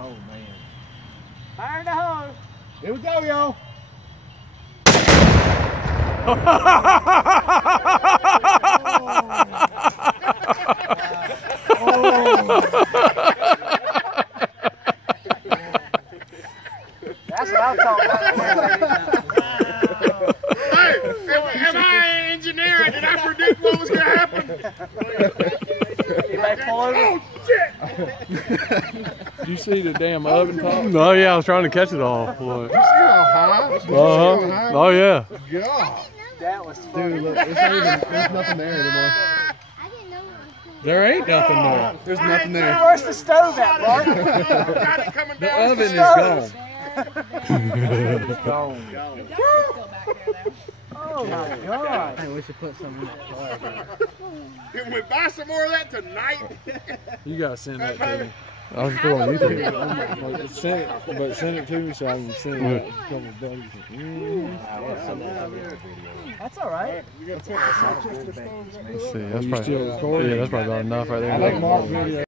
Oh man. Fire in the hole. Here we go, y'all. That's what I'm talking about. Hey, am I an engineer? Did I predict what was going to happen? Oh, shit! Did you see the damn oven top? Oh yeah, I was trying to catch it all. Look. You see how high? Oh yeah. God. that was funny. Dude, look, there's nothing there anymore. There ain't nothing there. There's nothing there. Where's the stove at, Mark? Got it coming The down. oven is gone. Oh my God. Hey, we should put some in that car. Can we buy some more of that tonight? You gotta send that to me. I was going on YouTube. Like, send it to me so I can send it to a couple of buddies. That's all right. Let's see. That's You probably, still recording? yeah, that's probably about enough right there. I like Mark video.